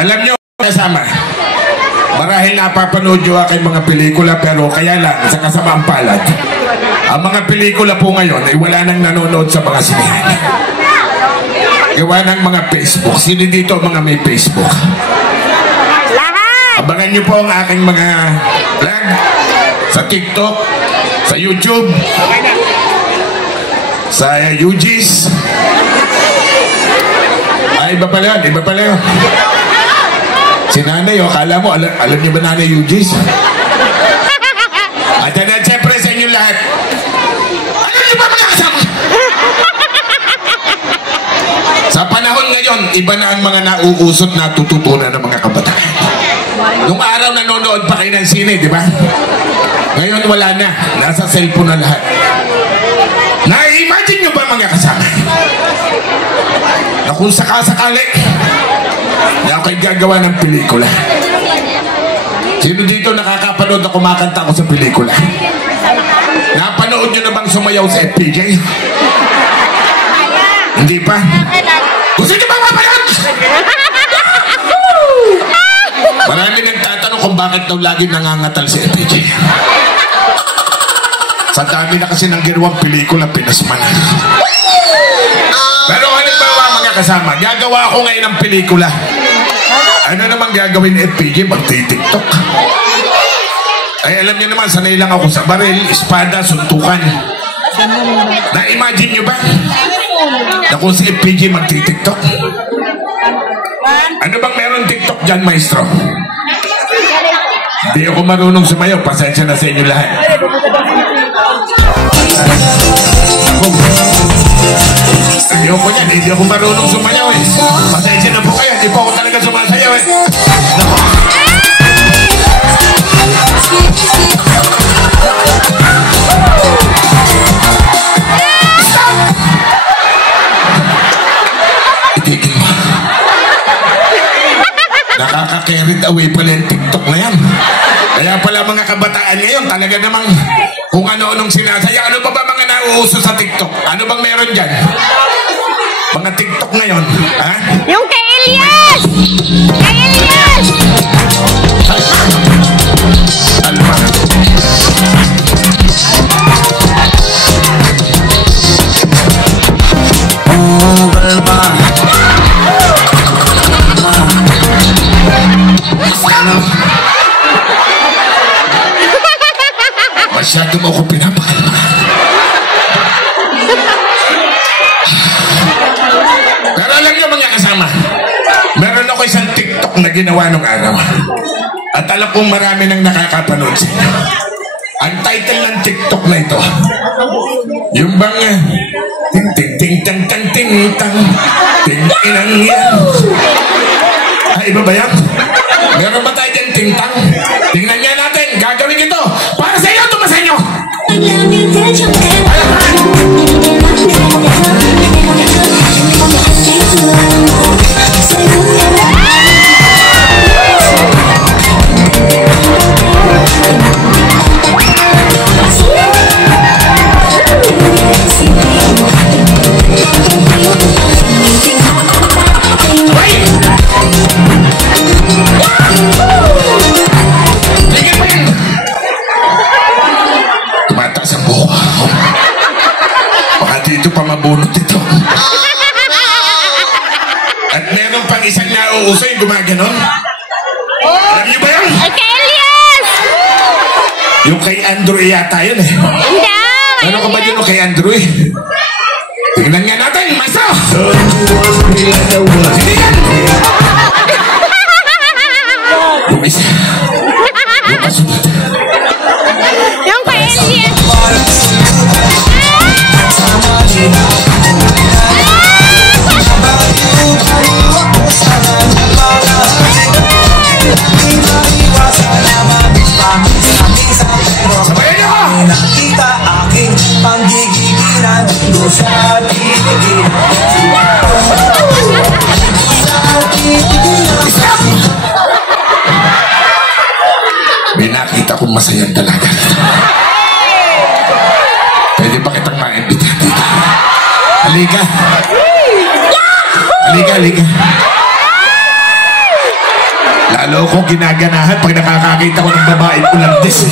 Alam nyo, kasama, marahil napapanood nyo aking mga pelikula, pero kaya lang, sa kasamaang palad, ang mga pelikula po ngayon ay wala nang nanonood sa mga sinihan. Gawa ng mga Facebook. Sino dito mga may Facebook? Lahat! Abangan nyo po ang aking mga vlog sa TikTok, sa YouTube, sa UG's. Iba pala yun, iba pala yun. Si nanay, akala mo, alam niyo ba nanay UG's? At yan, siyempre sa inyo lahat. Alam niyo ba mga kasama? Sa panahon ngayon, iba na ang mga nauusot na tututunan ng mga kabataan. Nung araw nanonood pa kayo ng sine, di ba? Ngayon wala na. Nasa cellphone na lahat. Na-imagine nyo ba mga kasama? Na kung sakasakali, na ako'y gagawa ng pelikula. Sino dito nakakapanood na kumakanta ako sa pelikula? Napanood nyo na bang sumayaw sa FPJ? Hindi pa? Gusto nyo ba mapanood? Marami nagtatanong kung bakit daw lagi nangangatal si FPJ. Sa dami na kasi ng ginawang pelikula, pinasman. Pero halimbawa mga kasama, gagawa ako ngayon ng pelikula. Ano naman gagawin ni FPJ? Magti-TikTok. Ay alam niyo naman, sanay lang ako sa baril, espada, suntukan. Na-imagine nyo ba? Na kung si FPJ magti-TikTok? Ano bang meron TikTok dyan, maestro? Hindi ako marunong sumayaw. Pasensya na sa inyo lahat. Ayoko niyan. Hindi ako marunong sumayaw eh. Pasensya na po kayo. Hindi po ako talaga sumasayaw eh. Itigil mo. Nakaka-carried away pala yung TikTok na yan. Kaya pala mga kabataan ngayon, talaga namang kung ano-anong sinasaya. Ano ba mga nauuso sa TikTok? Ano bang meron dyan? Mga TikTok ngayon, ha? Yung kay Elias! Kay Elias! Alma. Oh, Galba. Masyado mo ako pinapakalma. Pero alam niyo mga kasama, meron ako isang TikTok na ginawa nung araw. At alam kong marami nang nakakapanood sa inyo. Ang title ng TikTok na ito, yung bang ting ting ting tang tang ting tang ting inang yan. Iba ba yan? Meron ba tayo dyan ting tang? Tingnan niya natin, gagawin ito para sa iyo, tuma sa inyo. Tumataas ang buho. Baka dito pa mabunot ito. At meron pang isang nauuso yung gumaganon. Alam niyo ba yun? Kay Elias! Yung kay Andrew yata yun eh. Hindi! Ano ka ba yun kay Andrew eh? Tingnan nga natin, maestro! Hindi yan! Yung isa. Yung kasunod. Yung kay Elias! Sabayan niyo ko! Nakita aking panggigigilan sa titigilan. May nakita kong masayang dalaga. Pwede ba kitang ma-invita dito? Halika. Halika, halika. Lalo ko ginaganahan pag nakakakita ko ng babaeng ulamdes.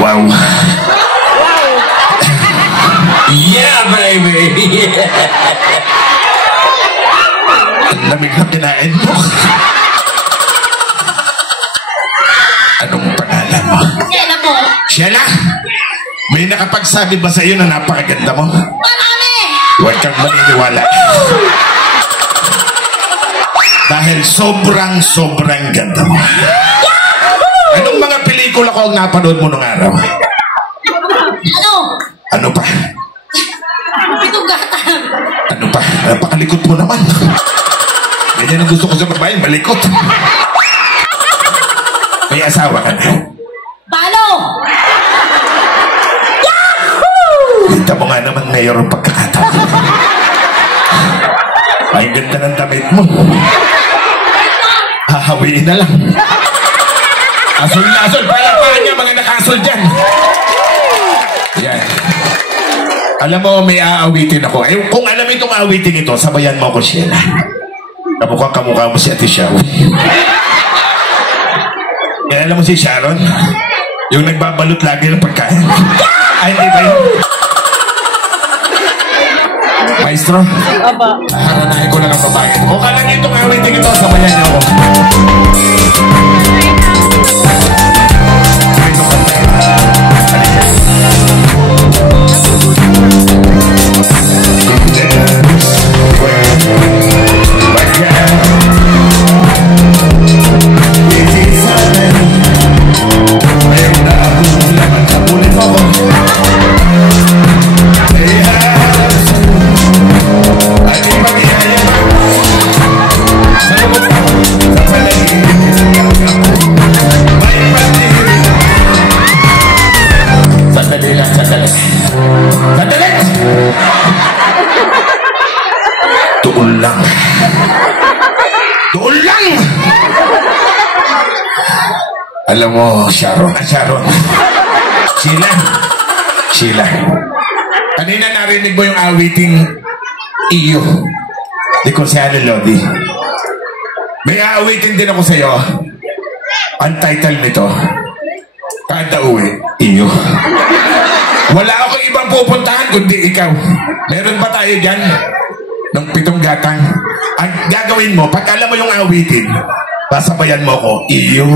Wow. Yeah, baby! Ang lamig na kinain mo. Anong pangalan mo? Yan po. Sheila, may nakapagsabi ba sa iyo na napakaganda mo? Marami! Huwag kang maniniwala. Dahil sobrang ganda mo. Anong mga pelikula ko ang napanood mo nung araw? Ano? Ano pa? Pitong gatang. Ano pa? Napakalikot mo naman. Ganyan ang gusto ko sa babae, malikot. May asawa ka na. Palo! Kita mo nga naman mayor ang pagkakataon. Ay, ganda ng damit mo. Hahawiin na lang. Asol na asol. Palapahan niya mga nakasol dyan. Yan. Alam mo, may aawitin ako. Eh, kung alam itong aawitin ito, sabayan mo ako, Sheila. Kamukha mo si Ate Shaw. Eh, alam mo si Sharon? Yung nagbabalot lagi ng pagkain. Ay, hindi ba yun? Maestro? Aba. Haranahin ko lang ang babae. Kung alam niyo itong awitin ito, sabayan niyo ako. Doon lang. Doon lang! Alam mo, Sharon. Sheila. Kanina narinig mo yung awiting iyo. Di ko si Ana Lodi. May aawitin din ako sa'yo. Ang title nito, Kada Uwi, Iyo. Wala akong ibang pupuntahan kundi ikaw. Meron ba tayo dyan? Ng 7 gatang. Ang gagawin mo, pag alam mo yung awitin, sasabayan mo ako, iyo.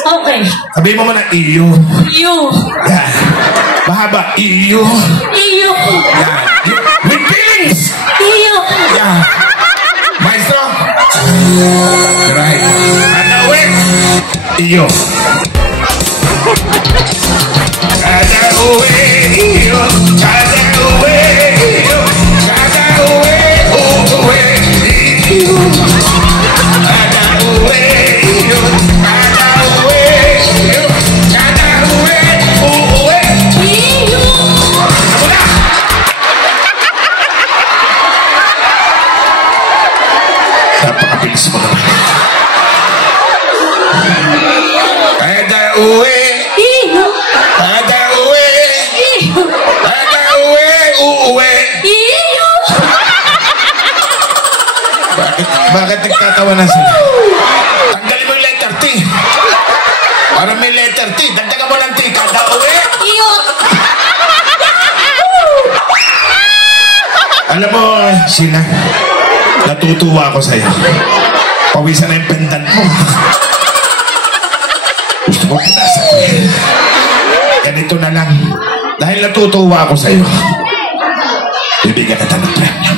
Okay. Sabihin mo muna, iyo. You. Yan. Mahaba, iyo. Iyo. Yan. With feelings! Iyo. Yan. Maestro? Right. Kada uwi, iyo. Kada uwi, iyo. Kada uwi, iyo. Kada uwi, uwi, iyo. Kada uwi, iyo. Kada uwi, iyo. Kada uwi, uwi. Iyo. Ako na! Napakabilis mo naman. Kada uwi, Iyo. kada uwi, Iyo. kada uwi, uuwi. Iyo. Bakit nagtatawa na sila? Tanggalin mo yung letter T. Para may letter T, dagdagan mo ng T. Kada uwi. Iyo. Alam mo, Sheila, natutuwa ako sa'yo. Pawisan na yung pendant mo. Gusto ko pinasa ko yan. Ganito na lang. Dahil natutuwa ako sa'yo, bibigyan kita ng premyo.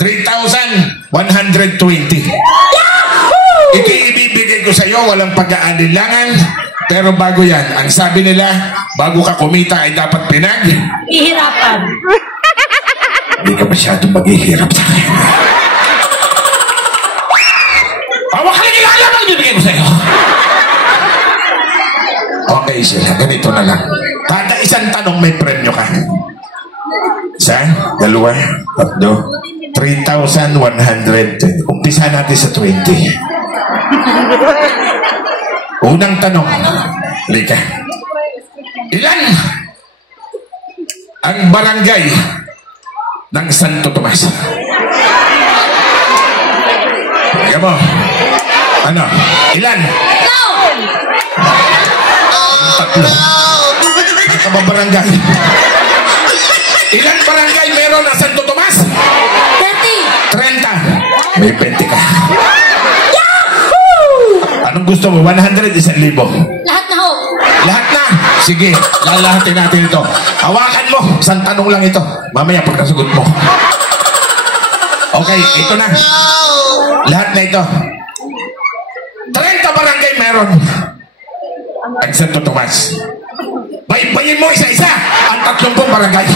$3,120. Ito ibibigay ko sa iyo, walang pag-aalinlangan. Pero bago yan, ang sabi nila, bago ka kumita ay dapat Ihirapan. Hindi ka masyadong maghihirap sa akin. Bawa ka lang ilalam ang ibibigay ko sa iyo. Okay sila, ganito na lang. Kada isang tanong may premyo ka. Isa, dalawa, tatlo, 3,100. Umpisa natin sa 20. Unang tanong. Lika. Ilan ang barangay ng Santo Tomas? Tingnan mo. Ano? Ilan? Tatlo. Ano ka ba barangay? Ilan barangay meron na Santo Tomas? 30. May 20 ka. Anong gusto mo? 100, 1,000? Lahat na ho. Lahat na? Sige, lalahatin natin ito. Hawakan mo. Isang tanong lang ito. Mamaya pagkasagot mo. Okay, ito na. Lahat na ito. 30 barangay meron ang Santo Tomas. Baybayin mo isa-isa ang 30 barangay.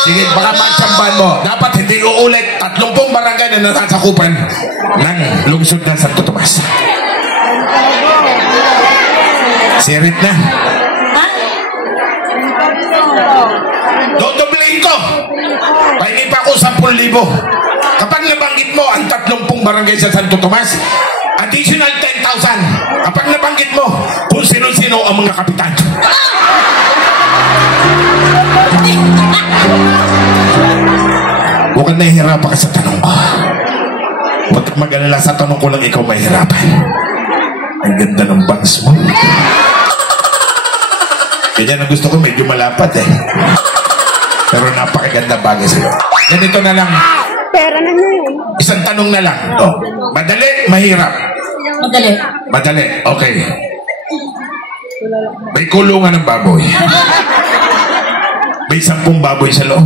Sige, baka matsambahan mo. Dapat hindi uulit 30 barangay na nasasakupan ng lungsod ng Santo Tomas. Sirit na. Dodoblein ko. Pahingi pa ako 10,000. Kapag nabanggit mo ang 30 barangay sa Santo Tomas, additional 10,000. Kapag nabanggit mo kung sino-sino ang mga kapitan. Huwag kang nahihirapan ka sa tanong ko. Huwag kang mag-alala sa tanong ko lang ikaw mahirapan. Ang ganda ng bangs mo. Ganyan ang gusto ko, medyo malapad eh. Pero napakaganda bagay sa'yo. Ganito na lang. Pera na yun. Isang tanong na lang. Oh. Madali, mahirap. Madali. Madali, okay. May kulungan ng baboy. May 10 baboy sa loob.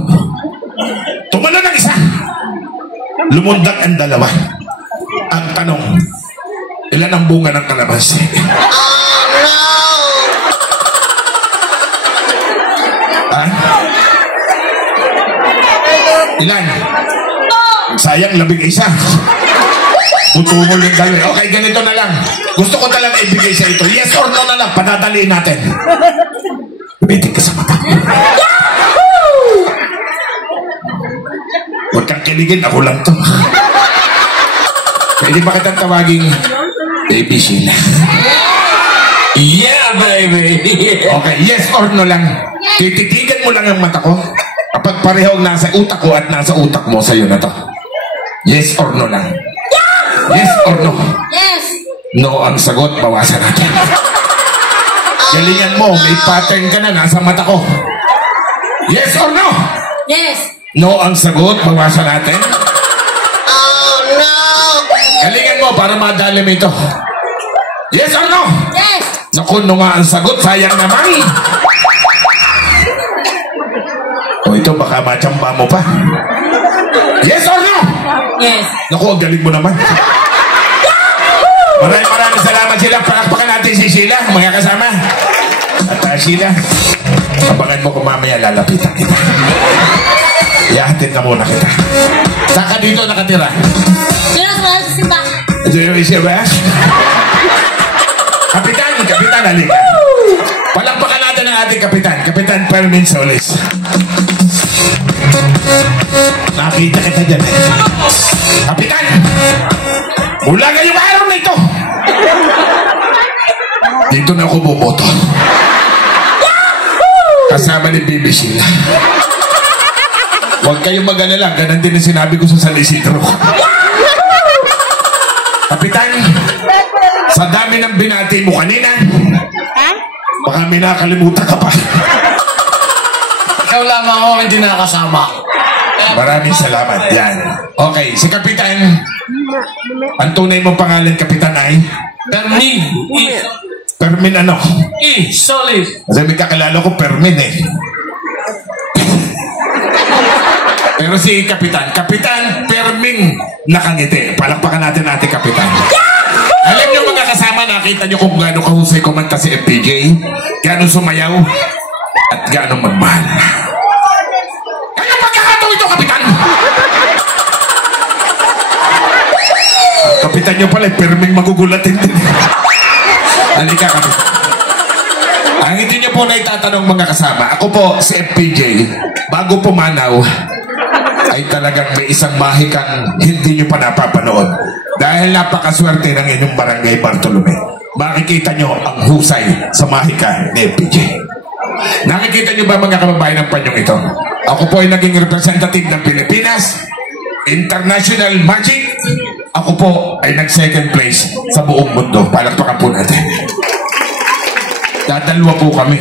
Tumalo ng isa. Lumundag ang dalawa. Ang tanong, ilan ang bunga ng kalamansi? Ha? Ilan? Sayang, 11. Butumol yung dalawa. Okay, ganito na lang. Gusto ko talaga ibigay sa ito. Yes or no na lang, padadaliin natin. Bitin ka sa mata. Huwag kang kiligin, ako lang to. Pwede ba kitang tawaging Baby Sheila? Yeah, baby. Okay, yes or no lang. Tititigan mo lang ang mata ko. Kapag pareho nasa utak ko at nasa utak mo, sa'yo na to. Yes or no lang. Yes or no? Yes. No ang sagot, bawasan natin. Galingan mo, may pattern ka na nasa mata ko. Yes or no? Yes. No ang sagot, bawasan natin. Galingan mo para madali mo ito. Yes or no? Yes. Naku, no nga ang sagot, sayang naman. O ito, baka machamba mo pa. Yes or no? Yes. Naku, ang galing mo naman. Maraming salamat sila. Palakpakan natin si Sheila, mga kasama. At Sheila, abangan mo kung mamaya lalapitan kita. Ihahatid na muna kita. Saan ka dito nakatira? Sino sa simbahan? Diyo is your best? Kapitan, halika. Palakpakan natin ang ating kapitan. Kapitan Fermin Solis. Nakita kita dyan eh. Kapitan! Mula ngayong araw na ito, dito na ako bumoto. Kasama ni Baby Sheila. Huwag kayong mag-alala. Ganon din ang sinabi ko sa San Isidro. Kapitan, sa dami ng binati mo kanina, baka may nakalimutan ka pa. Ikaw lamang ako hindi nakasama. Maraming salamat. Yan. Okay, si Kapitan, ang tunay mong pangalan, Kapitan, ay? Fermin. Fermin ano? Solid. Kasi may kakilala ko, Fermin eh. Pero si Kapitan Fermin nakangiti. Palakpakan natin natin, Kapitan. Alam niyo mga kasama, nakita niyo kung gaano kahusay kumanta si FPJ, gaano sumayaw, at gaano magmahal. Kaya pagkakataw ito, Kapitan! Kapitan niyo pala, Fermin magugulatin din. Halika, Kapitan. Ang hindi niyo po na itatanong mga kasama, ako po si FPJ, bago pumanaw, ay talagang may isang mahikang hindi nyo pa napapanood. Dahil napakaswerte ng inyong barangay Bartolome, makikita nyo ang husay sa mahika ni FPJ. Nakikita nyo ba mga kababayan ng panyong ito? Ako po ay naging representative ng Pilipinas, International Magic. Ako po ay nag-second place sa buong mundo. Palakpakan po natin. Dadalwa po kami.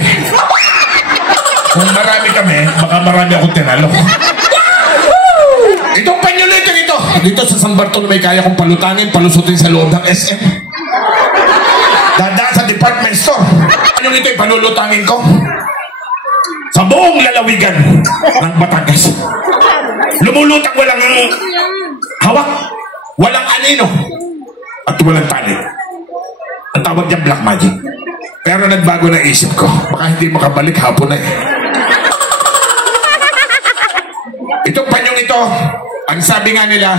Kung marami kami, baka marami akong tinalo. Itong panyolito ito, dito sa San Bartolome, kaya kong palutangin, palusutin sa loob ng SM. Dadaan sa department store. Panyong ito, ipalulutangin ko sa buong lalawigan ng Batangas. Lumulutang walang hawak, walang anino, at walang tali. Ang tawag niya black magic. Pero nagbago na isip ko. Baka hindi makabalik hapon na eh. Itong panyong ito, ang sabi nga nila,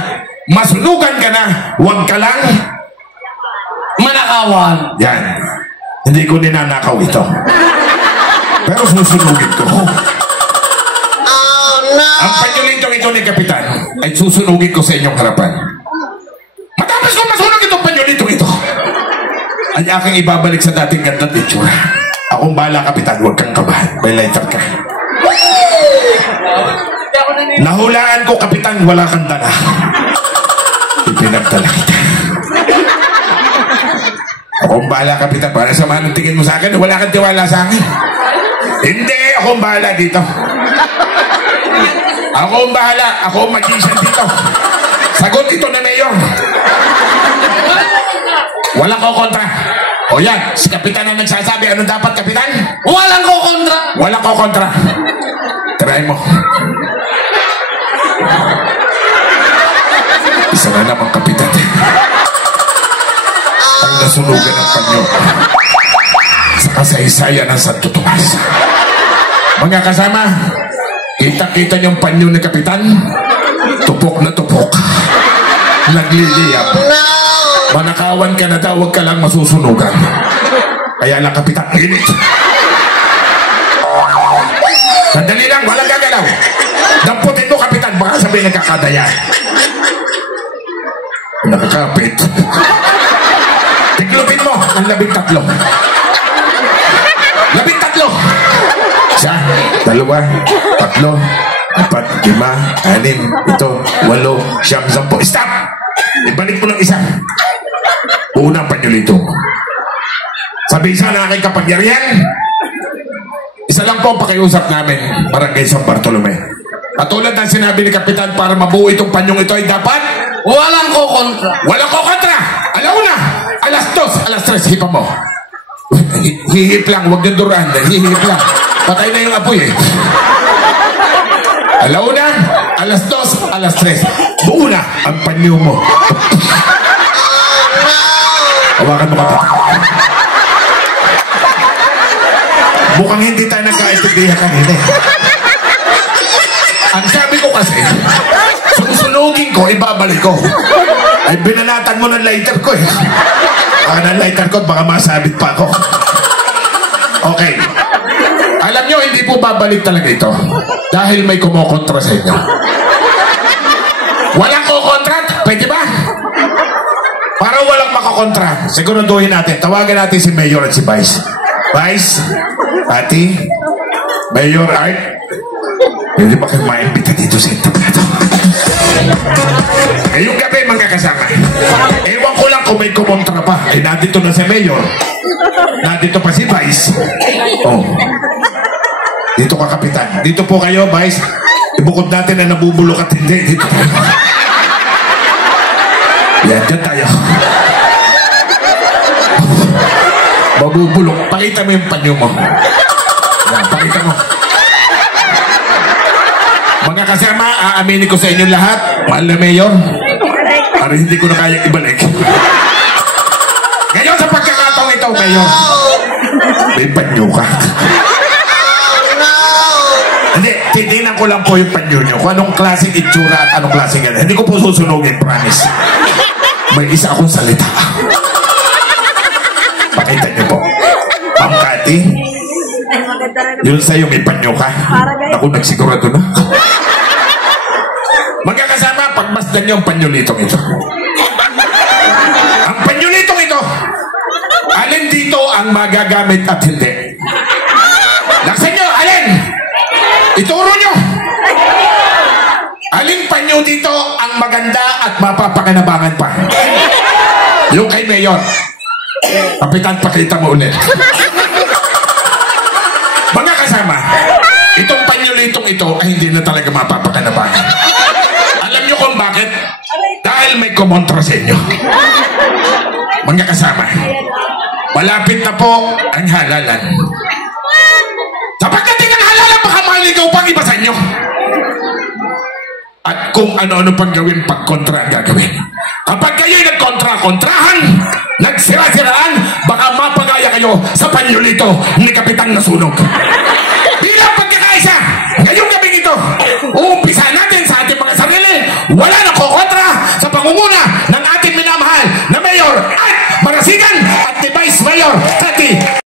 masunugan ka na, huwag ka lang Manakawan. yan. Hindi ko ninanakaw ito. Pero susunugin ko. Ang panyolitong ito ni Kapitan ay susunugin ko sa inyong harapan. Matapos ko masunog itong panyolitong ito, ay aking ibabalik sa dating ganda at itsura. Akong bahala, Kapitan, huwag kang kabahan. May lighter ka. Nahulaan ko, Kapitan, wala kang dala. Ipinagdala kita. Akong bahala, Kapitan, para sa manong tingin mo sa akin, wala kang tiwala sa akin. Hindi, akong bahala dito. Akong bahala, akong magician dito. Sagot ito na Mayor. Walang ko kontra. O yan, si Kapitan ang nagsasabi. Ano dapat, Kapitan? Walang ko kontra. Walang ko kontra. Try mo. Isa na naman, Kapitan. Ang nasunugan ng panyo sa kasaysayan ng Santo Tomas. Mga kasama, kita-kita niyong panyo ni Kapitan. Tupok na tupok. Nagliliyap. Manakawan ka na daw, huwag ka lang masusunugan. Kaya lang, Kapitan, init. Sandali lang, walang gagalaw. Damputin mo, Kapitan, baka sabihin nagkakadaya. Nakakapit. Tiklupin mo ang 13. 13. Isa, 2, 3, 4, 5, 6, 7, 8, 9, 10, 11. Stop! Ibalik mo ng isa. Unang panyolito. Sabi isa na aking kapangyarihan. Isa lang po ang pakiusap namin, Barangay San Bartolome. Katulad ng sinabi ni Kapitan, para mabuo itong panyong ito ay dapat Walang ko kontra. walang ko kontra. Alauna, alas 2, alas 3, hipa mo. Hihip lang, huwag niyong duraan. Hihip lang. Patay na yung apoy eh. Alauna, alas 2, alas 3. Buo na ang panyo mo. Hawakan mo, Kapitan. Mukhang hindi tayo nagkaintindihan kanina eh. Ang sabi ko kasi, susunugin ko, ibabalik ko. Ay binanatan mo ng lighter ko eh. Baka ng lighter ko, baka masabit pa ako. Okay. Alam nyo, hindi po babalik talaga ito. Dahil may kumokontra sa inyo. Walang kukontra? Pwede ba? Para walang makakontra, siguraduhin natin. Tawagan natin si Mayor at si Vice. Vice, Ati, Mayor Art, pwede ba kayo maimbita dito sa entablado? Ngayong gabi, mga kasama, ewan ko lang kung may kumontra pa. Eh, nandito na si Mayor. Nandito pa si Vice. Oh. Dito ka, Kapitan. Dito po kayo, Vice. Ibukod natin na nabubulok at hindi. Dito tayo. Yan, dyan tayo. Mabubulok. Pakita mo yung panyo mo. Yan, pakita mo. Mga kasama, aaminin ko sa inyo lahat, mahal na Mayor, para hindi ko na kayang ibalik. Ngayon sa pagkakataong ito, Mayor, may panyo ka. Hindi, titignan ko lang po yung panyo nyo, kung anong klaseng itsura at anong klaseng gano'n. Hindi ko po susunogin, promise. May isa akong salita. Pakita nyo po. Ma'am Cathy, yun sa'yo may panyo ka. Ako nagsigurado na. Magkakasama, pagmasdan nyo ang panyolitong ito. ang magagamit at hindi. Laksan nyo, alin? Ituro nyo. Alin pa nyo dito ang maganda at mapapakinabangan pa? Yung kay Mayor. Kapitan, pakita mo ulit. Mga kasama, itong panyulitong ito ay hindi na talaga mapapakinabangan. Alam nyo kung bakit? Dahil may kumontra sa inyo. Mga kasama, malapit na po ang halalan. Sa pagdating ng halalan, baka maligaw pang iba sa inyo. At kung ano-ano pang gawin, pagkontra ang gagawin. Kapag kayo'y nagkontra-kontrahan, nagsira-siraan, baka mapagaya kayo sa panyulito ni Kapitan Nasunog. Bilang pagkakaisa, ngayong gabing ito, uumpisa natin sa ating mga sarili, wala na kokontra sa pangunguna ng ating minamahal na Mayor at Marasigan at ni Vice Mayor